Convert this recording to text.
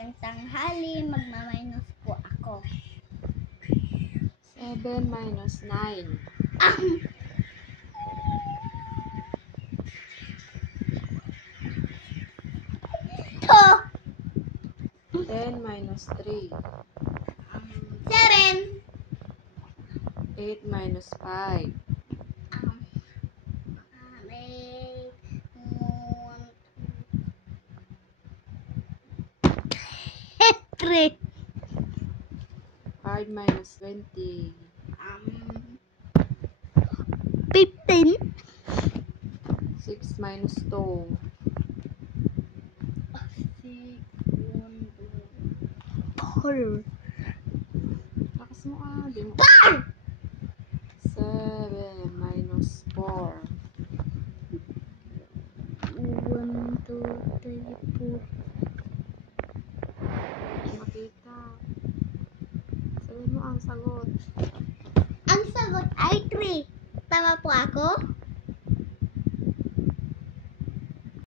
Tanghali, magma-minus po ako. 7 minus 9. To! 10 minus 3. 7. 8 minus 5. May 3. 5 minus 20. 15. 6 minus 2. 4. Lakas mo di mo. 7 minus 4. 1, 2, 3, 4. Makita. Sabihin mo ang sagot. Ang sagot ay 3. Tama po ako?